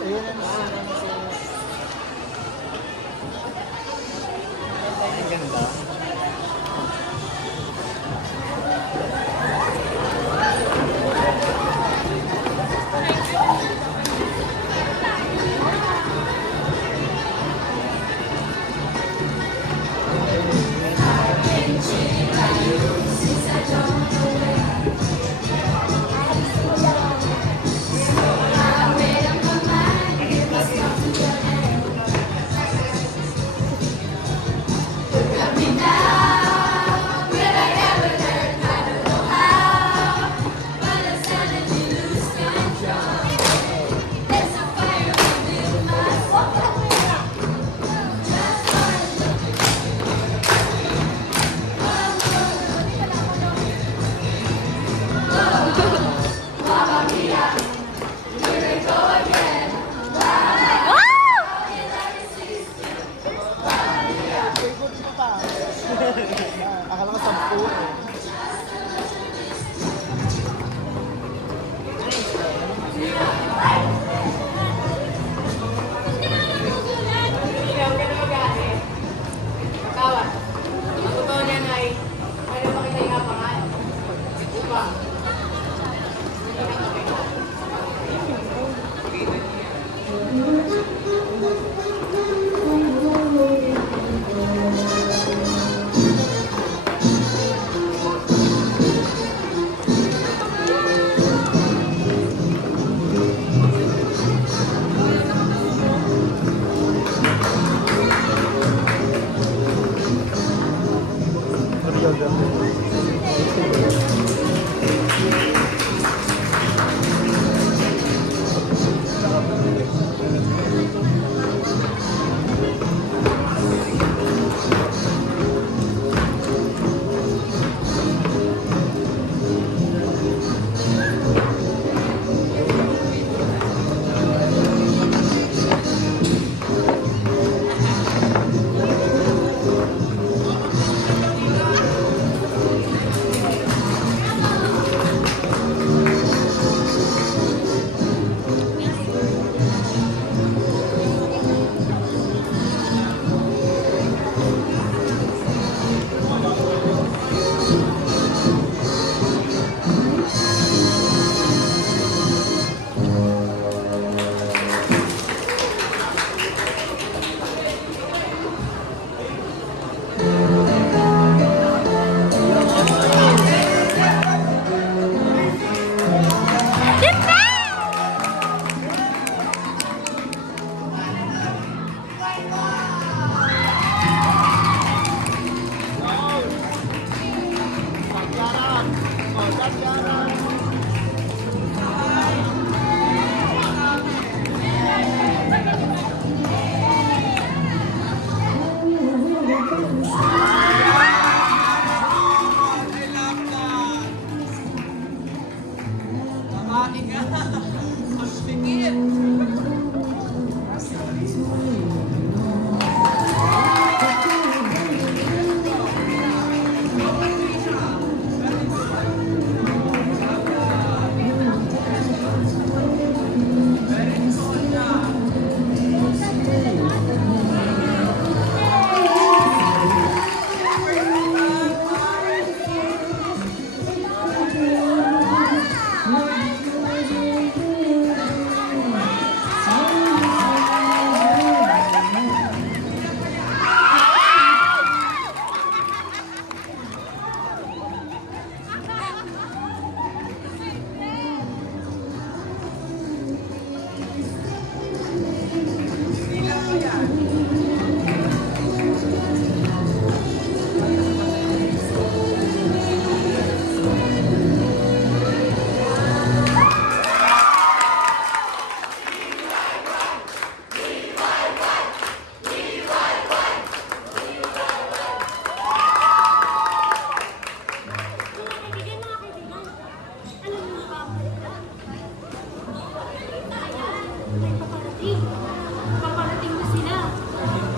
Ayun ang ang ganda. Akala ko 10 eh.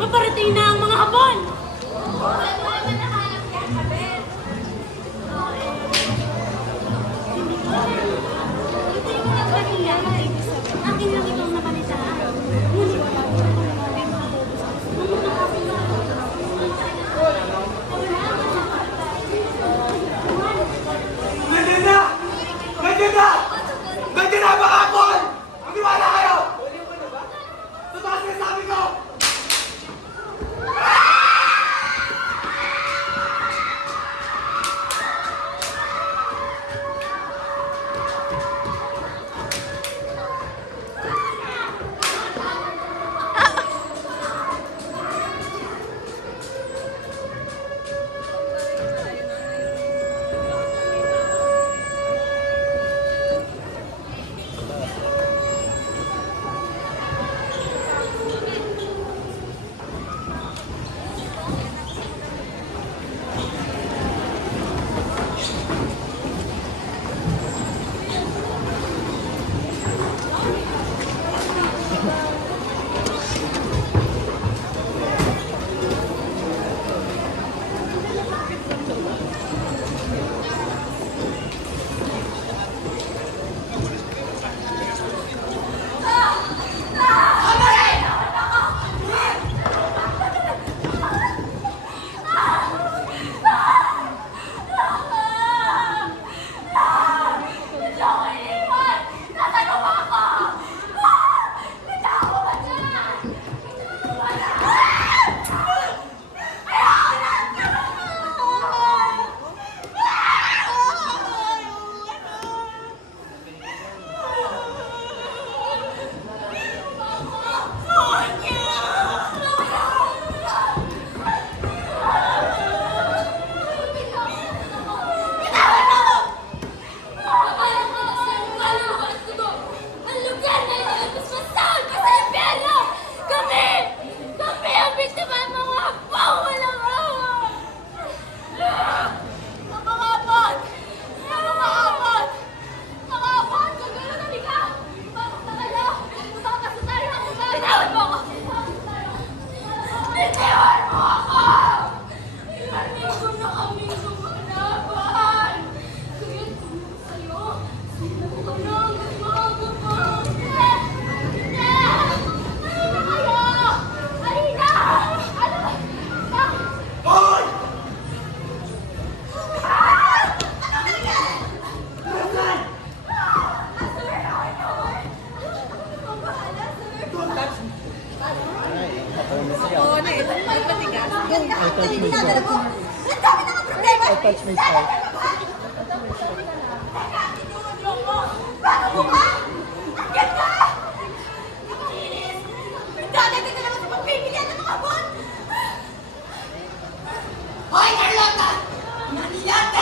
Paparating na ang mga Hapon! Akin lang itong nabalitaan. Oo, na eh. Matigas. I touch myself. I touch myself. Hoy, Carlota! Naniyat ka!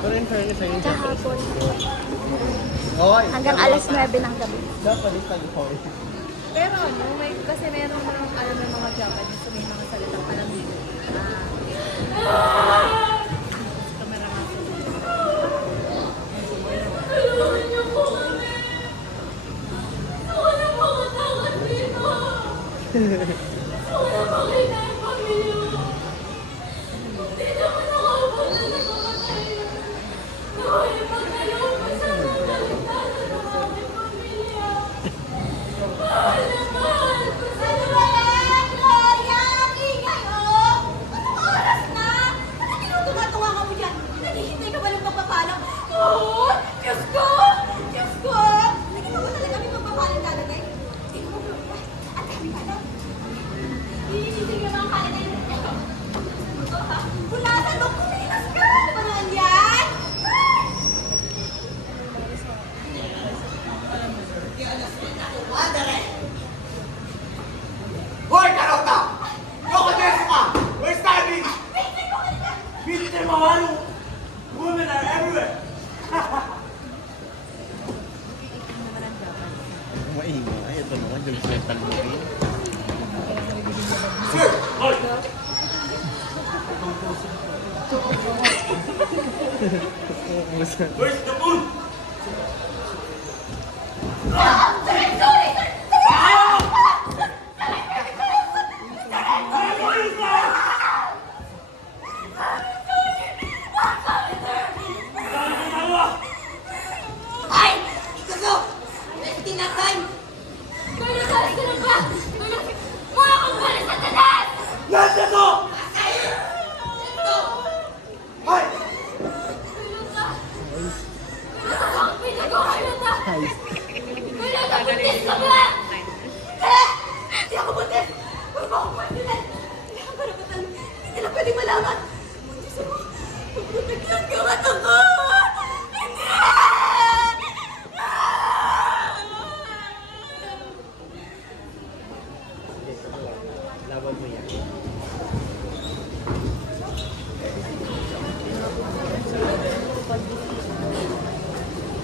Pero in fairness, ayun siya. Kahapon. Oy! Hanggang alas 9 ng gabi. Dapat isang hoy. Pero ano, may, kasi meron mga, alam ng mga Japanese, so may mga salitang parang dito. Kamera nga. Hoy, Carlota! Yoko Jessica! We're starving! Victor Mawalo! Women are everywhere! Maingay. Ito naman, yung sweatal mo rin. Sir! Hoy! Where's the food? Ay! Ikaso! Tinatay! Kaya galing ka na ba? Mga kumpara sa tanas! Yan na to! Hoy! Ang pinagawa na! Kaya nabuntis ka ba? Hindi ako buntis! Huwag mo akong pwedilan! Hindi ako karapatan! Hindi na pwedeng malaman! Buntis ako! Pagpapagyan ka ba ako? Hindi! Laban mo yan.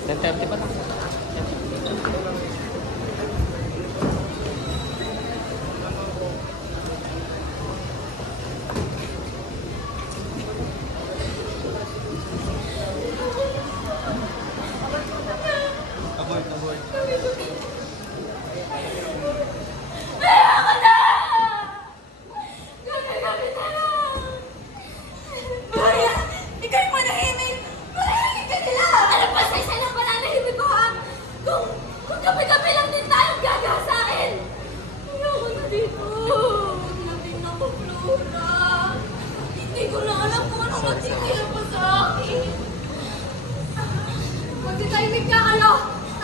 $10.30 pa lang. Ayoko na! Gagagapit na lang! Kaya, ikaw yung manahimik! Manahimik ka nila! Ano pa sa isa lang pananahimik ko, ha? Kung gabi-gabi lang din tayong gagasain! Ayoko na dito! Lamig na ko, Flora! Hindi ko na alam kung anong matigil mo sa akin! Magtitahimik ka kayo!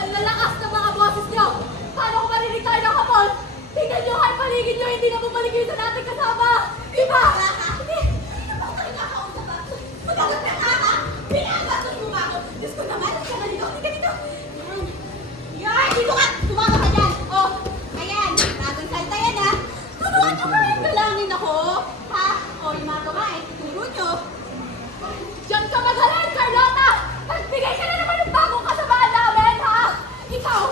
Ang lalakas ng mga boses niyo! Paano kung marinig tayo ng hapon? Tingnan niyo ang paligid niyo, hindi na bumalik yung sa dating kasama! Diba? Hindi! Hindi na ba ako talaga kausap ba? Magagot na ka, ha? Pinagatot mo ba ako? Diyos ko naman, ang kanalino! Hindi ka dito! Yan! Yan! Dito ka! Tumama ka dyan! Oh! Ayan! Bagong salta yan, ha? Turuan niyo nga yung galangin ako! Ha? O, yung mga kumain, turo niyo! Diyan ka magalan, Carlota! Nagbigay ka na naman ng bagong kasamaan namin, ha? Ikaw!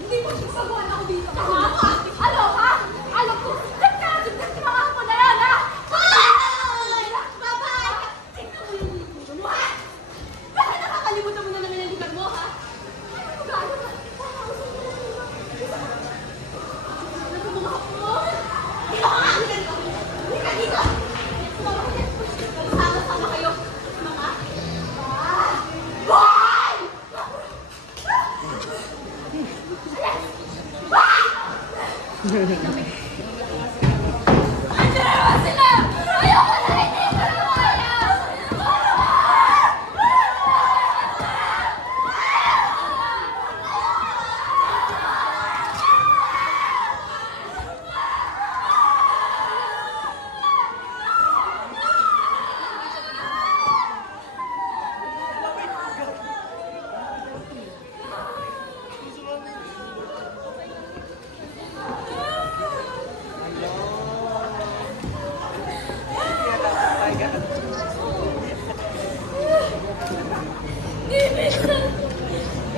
Hindi mo sasagawan ako dito. Tama ka! Ano, ha? Alam ko, nagkasugtag si mga hapon na yan, ha? Ay! Bye-bye! Tingnan mo yung libro mo, ha? Baka nakakalimutan mo na naman ang lugar mo, ha? Ano mo gano'n? Andiyan na naman sila! Ayoko na! Hindi ko na kaya!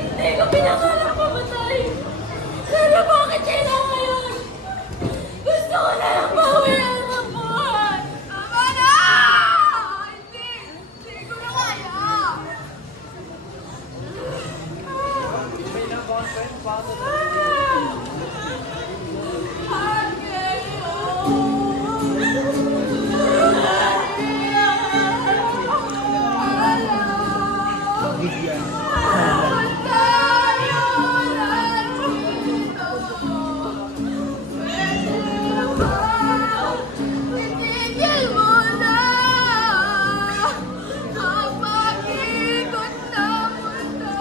Hindi ko pinakarap mamatay. Pero bakit kailangan ngayon? Gusto ko na lang bawi ang buhay. Tama na! Hindi ko na kaya. Itigil mo na ang pag-ikot ng mundo.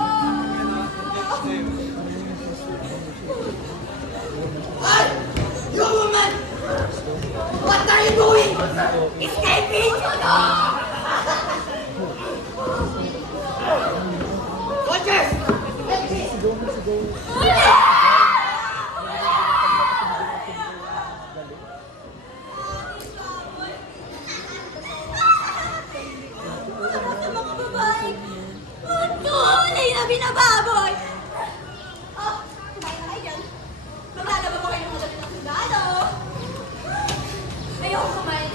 Hey! You woman! What are you doing? Escaping! Soldiers! Para sa mga babae, ang tunay na binababoy! Oh, kumain na kayo dyan. Maglalaba ba kayo ng mga ng sundalo? Ayoko kumain.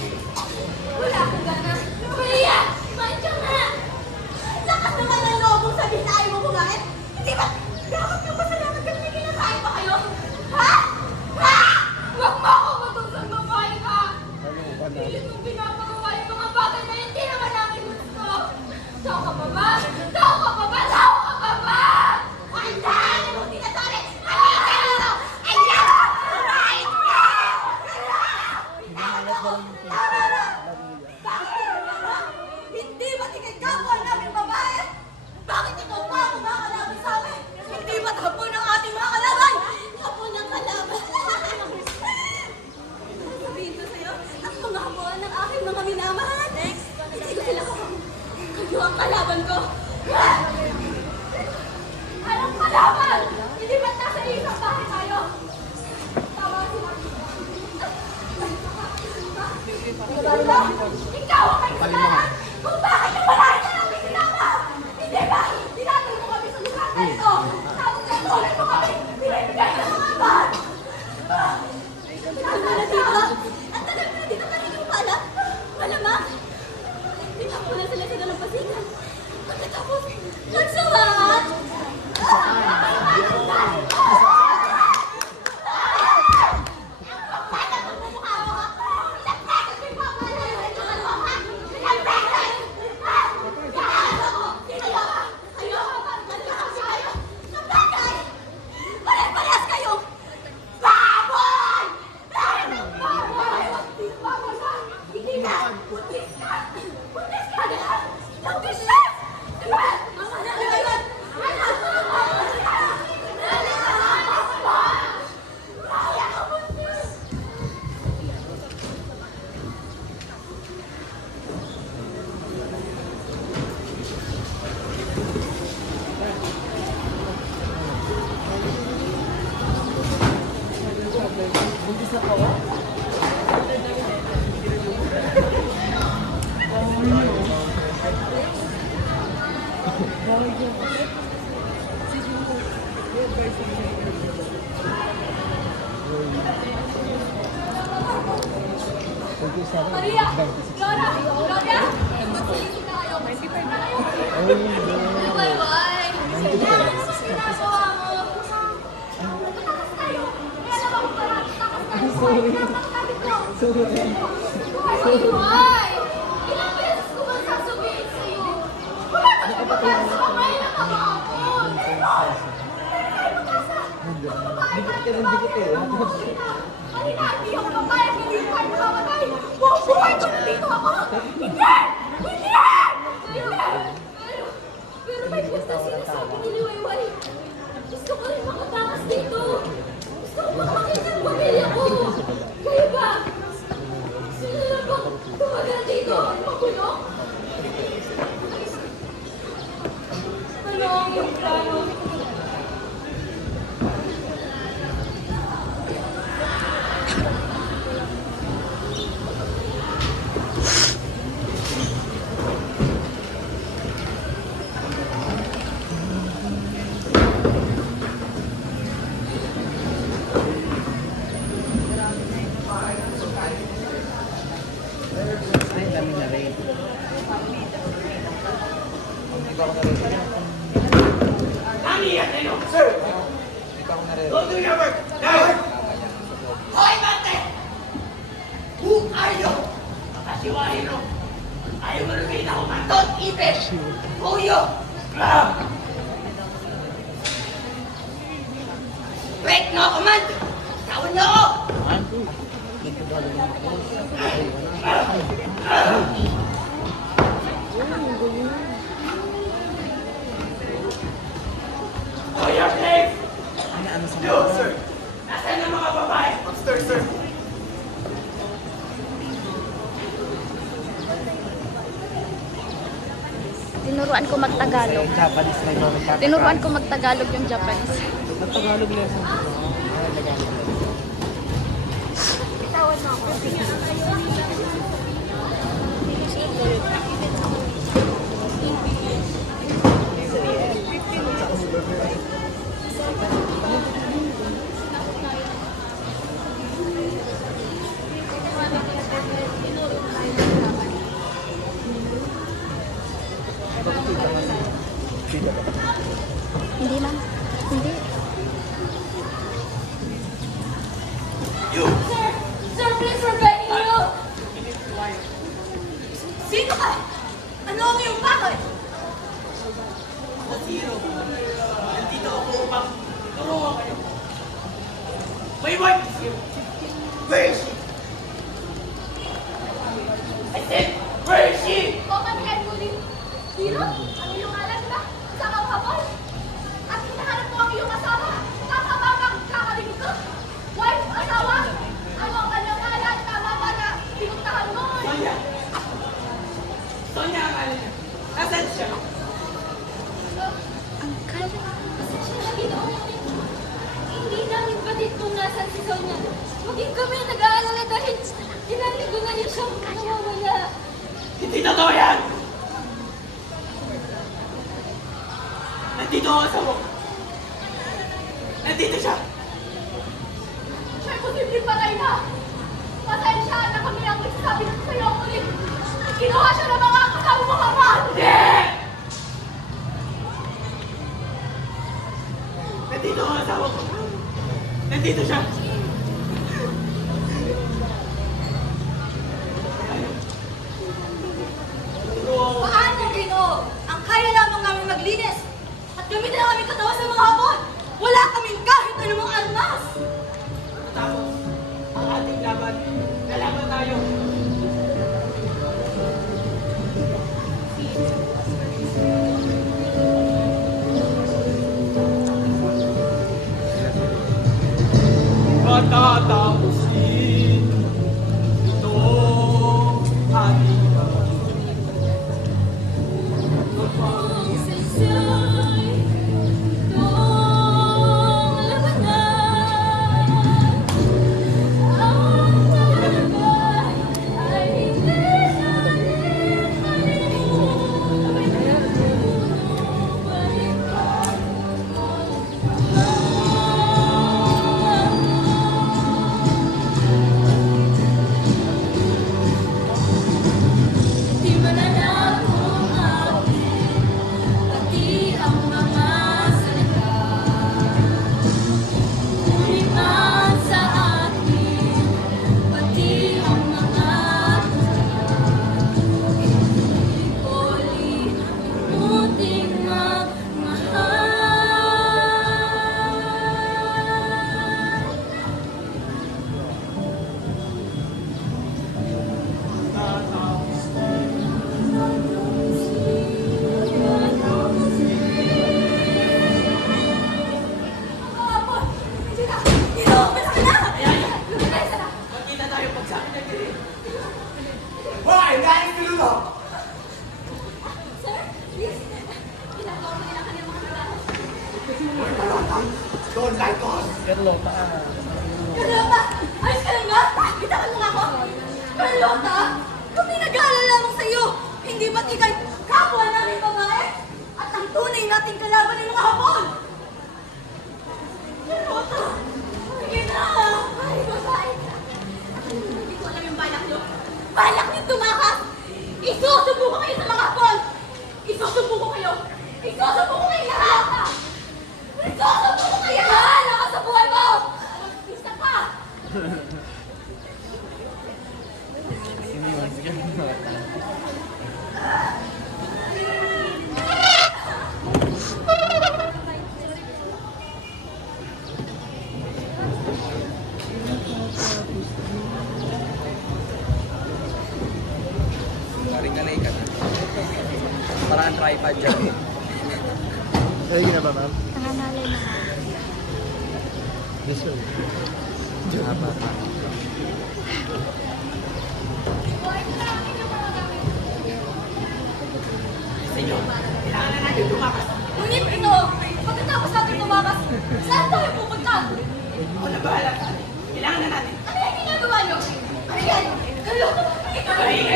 Wala akong gana. Maria! Kumain ka na! Lakas naman ng loob mong sabihin na ayaw mo kumain. Hindi ba? Dapat yung pasalamat ka na kinakain pa kayo? Ha? Ha? Huwag mo ako matutong babae ka! Pilit mong pinapagawa yung mga bagay na hindi naman namin gusto! Tao ka pa ba? Tao ka pa ba? Tao ka pa ba? Andan! Ano mo tinasabi? Halika dito! Ayan! Right! Bakit tinalaman? Hindi ba tingin kapwa namin babae? Bakit ikaw pa ang kumakalaban sa amin? Hindi ba tapo ng ating mga kalaban? Tapo ng kalaban. Sabihin ko sa'yo, ang mga hamuan ng aking mga minamahal. Hindi ko sila kapag kayo ang kalaban ko. Anong kalaban? Hindi ba't nasa isang bahay tayo? Tama ang sinabi ko. Diba? Ikaw ang may kasalanan kung bakit yung malayo na namin sinama! Hindi ba? Dinatay mo kami sa lugar na ito! Tapos nagulay mo kami! Binibigay ng mga bad! Tagal na dito. Ang tagal na dito kanina mo pala. Malamang. Tinako na sila sa dalampasigan. Pagkatapos, nagsuwat. Pare-parehas kayo! Baboy! Hindi na! Buntis ka! Buntis ka na! Buntis siya! Diba? Maria! Flora! Gloria! Nagmasilisip na kayo. 95 na kayo. Bye-bye! Kailangan naman ginagawa mo. Takas tayo. Kaya naman kung parang takas tayo. Bye-bye! Ilang beses ko bang sasabihin sa'yo? Wala ka na pagkakasa kamay ng mga hapon. Pero kayo mag-asa. Halina, hindi ako papayag, hindi ko kayo makamatay! Buhay ko na dito ako! Hindi! Hindi! Pero may gusto sinasabi ni Liwayway. Gusto ko rin makatakas dito. Gusto ko makakita ang pamilya ko. Kayo ba? Sino na bang tumagal dito? Ano makulong? Ano ang iyong plano? Sir! Don't do your work! Now! Hoy, bate! Who are you? Makasiwain mo. Ayaw mo rin ako matot, ipit! Who you? Break no command! Tawon niyo ako! Oh, your place! Yo, sir! Nasaan ang mga babae? Upstairs, sir! Tinuruan ko mag-Tagalog. Japanese na ito. Tinuruan ko mag-Tagalog yung Japanese. Tagalog lesson ko. Tagalog. Bitawan mo ako. Hindi lang. Hindi. Sir! Sir, please, we're begging you! Sino ka? Ano ang iyong bakit? Nandito ako upang tulungan kayo. My wife is here. Where is she? I said, where is she? Pamanhihan mo rin. Hiro, ang iyong alam na sa kapapal. At hinahanap mo ang iyong asawa. Tama ba ang kakalimit ko? Wife, asawa? Ano ang kanyang ngalan? Tama ba na pinuntahan mo? Sonia! Sonia ang alam niya. Nasaan siya? Angkal. Pasensya na, Ginoong. Hindi namin batid kung nasan si Sonia. Maging kami ang nag-aalala dahil ilang linggo na niya siyang nawawala. Hindi totoo yan! Nandito ang asawa ko. Nandito siya. Siya'y posibleng patay na. Pasensya na kami ang nagsasabi ng sa'yo ang ulit. Kinuha siya ng mga kasama mo kaman. Hindi! Nandito ang asawa ko. Nandito siya. Paano, Ginoo? Ang kaya lamang namin maglinis at gamitin ang aming katawan sa mga hapon. Wala kaming kahit anumang armas. Tapos, ang ating laban, lalaban tayo. Matatapusin itong ating Don't like us! Carlota. Carlota! Ayos ka lang ba? Bitawan mo nga ako! Carlota! Kung may nag-aalala lamang sa'yo, hindi ba't ikay kapwa namin babae? At ang tunay nating kalaban ng mga hapon! Carlota! Sige na! Ay, babae ka! Hindi ko alam yung balak nyo. Balak nyo tumakas! Isusubo ko kayo sa mga hapon! Isusubo ko kayo! Isusubo ko kayo lahat! Isusubo ko kayo lahat! Lakas sa buhay mo! Isa pa! Iniwan. Sige. Maring nalay ka na. Parang tripod dyan. Sige na ba, ma'am? Nanganalay na. Yes, sir. Haba. Kailangan na natin tumakas. Ngunit ito, pagkatapos natin tumakas, saan tayo pupunta? Ako na bahala sa atin. Kailangan na natin. Ano yung ginagawa niyo? Ano yan? Carlota! Ito ba yung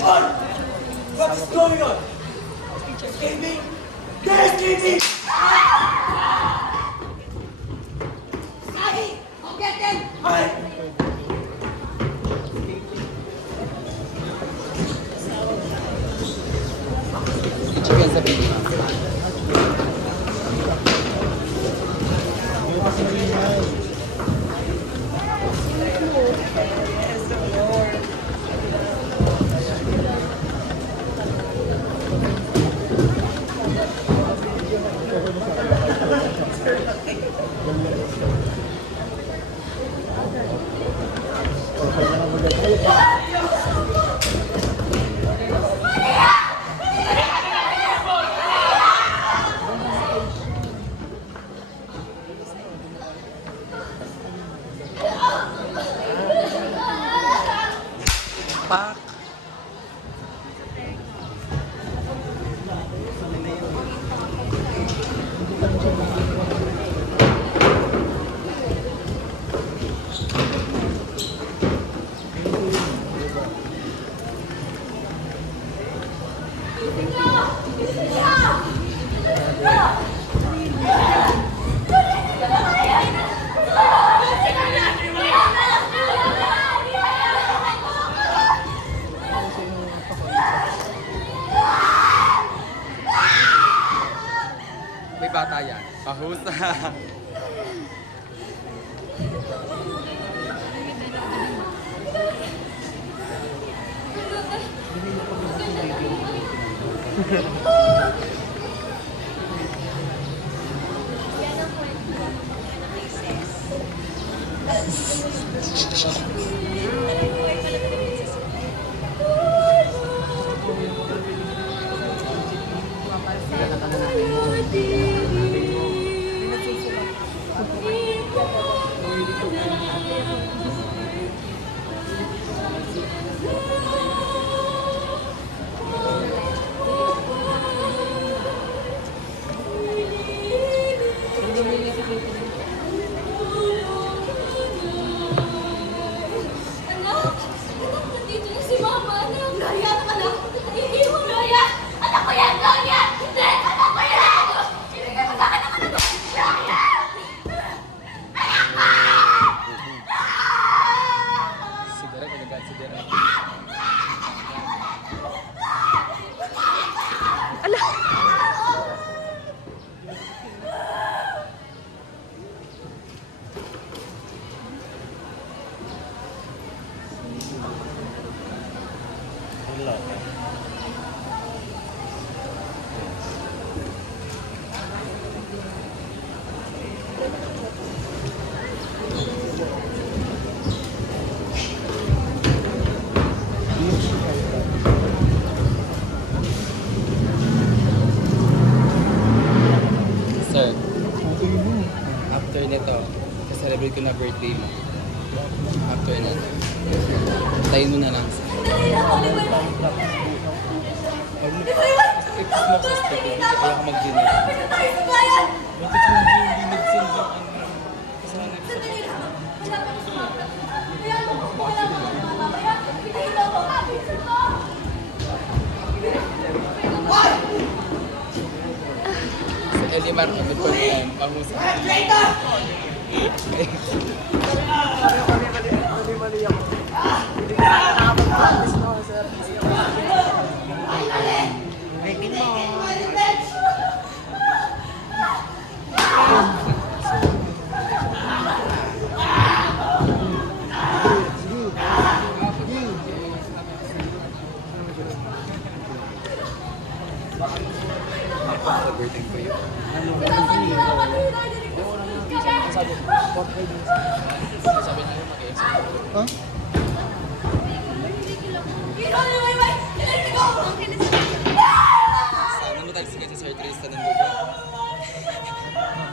John! What's going on? Escaping? They're escaping! Sagi! I'll get them! Hi! Chicken sa pili. Pak. May bata yan. Pahusa. Anak! Anak, nandito na si Mama, anak! Gloria, anak, anak! Hindi mo, Gloria! Anak ko yan, Gloria! Hindi! Anak ko yan! Ibigay mo sa akin ang anak ko! Gloria! Sigara, kagagat sigara. Carlota. Sir, after nito, celebrate ko na birthday mo. After nito. Tayin mo na lang. Dali na, Oliver! It's mo ako sa stupid. Kaya ako mag-dinner. Malapit na tayo sa bayan! Bakit hindi nag-send yung ano? Kasi nga Sandali lang. Wala pa akong sumabot. Kaya mo ko wala pa akong mamamaya. Pitayin mo ako. Bilisan mo! sa Elimar on the first time, pamusa. Traitor! Birthday ko yun. Salamat, Hinoy. Dinig ko sa kami. Sabi na rin mag-exit. Huh? Hinoy, wait, wait. Narinig ko. Sana mo tayo sa Sir Tristan ng lugar.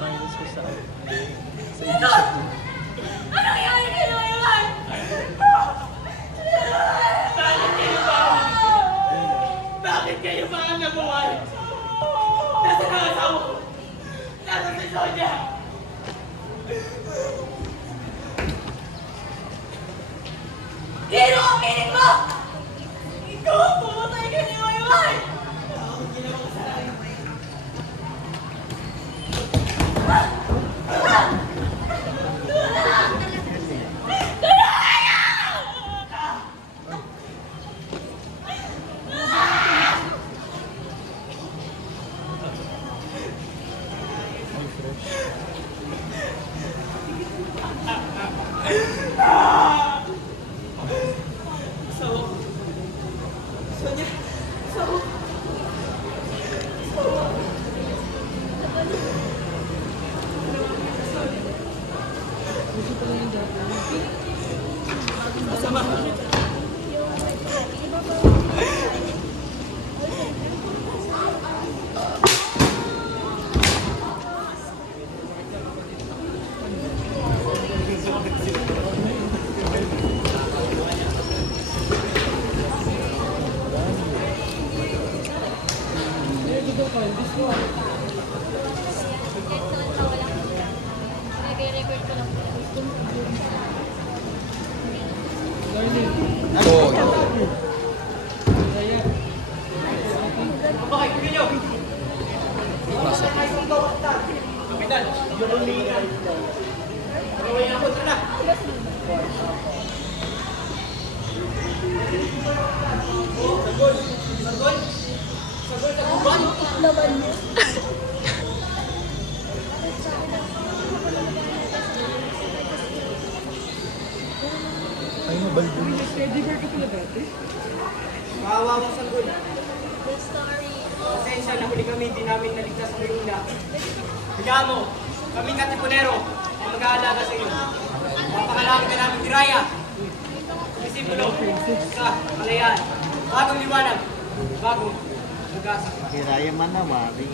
Minus ko sa Ano nangyari kay Hinoy, wait? Bakit kayo mga nabuhay? Nasaan ang asawa ko? Nasaan si Sonia? Hino, ang piling mo! Ikaw ang pumatay kay Hinoy, wait? Sonia! Asawa ko! Oo. Bakit? Pinyo! Pasok. Kapitan! Gawin ako, tara na! Sagol! Sagol! Sagol sa guban! Ay, mabalbo na. Kawawa sagol! Pasensya na huli kami, hindi namin naligtas ang luna. Higaan mo, kaming katipunero ang mag-aalaga sa iyo. Papakalaga ka namin ni Raya. Disipulo, sa kalayaan. Bagong liwanag, bagong pag-asa. Hiraya man na, mari.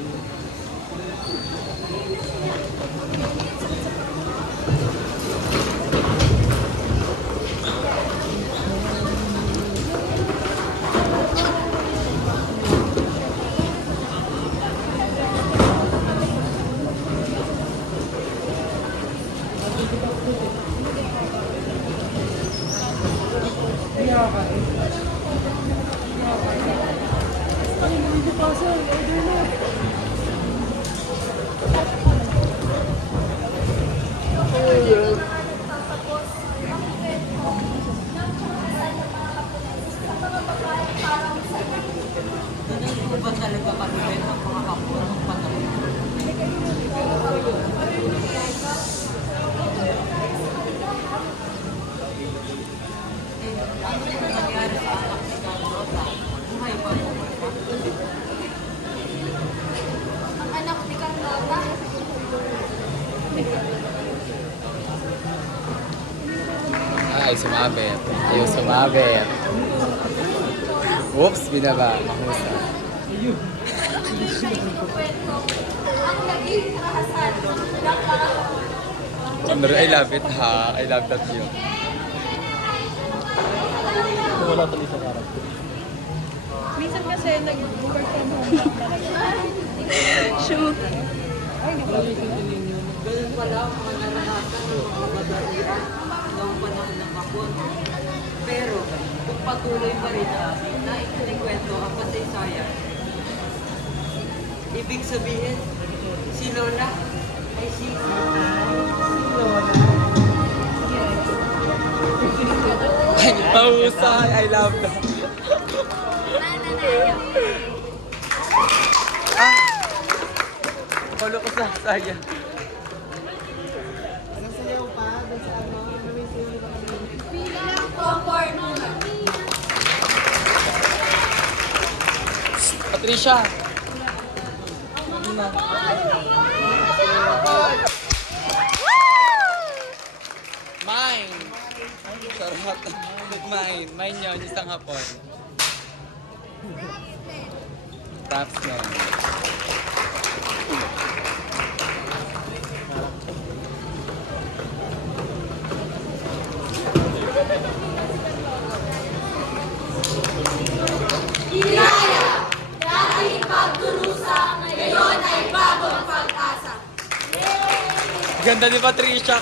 Ang anak ni Carlota. Ay, sumabit. Ayaw sumabit. Oops, binaba. Mahusa. Kwento. Ang naging karahasan ng nakakatawa. Sandra, I love it ha. I love that view. Wala tuloy sa karak. minsan kasi nag-work from home lang talaga. Shoot. Ganun pala ang mga naranasan ng mga kababaihan noong panahon ng Hapon. Pero kung patuloy pa rin na ikinikwento ang kasaysayan, ibig sabihin, si Lola ay si Ay, mahusay. I love that. Ah! Palo ko sa saya. Patricia! Hindi na. Mine! Sarap. Mine. Mine yun, isang hapon. Taps na. Hiraya! Dating pagdurusa, ngayon ay bagong pag-asa. Ganda ni Patricia.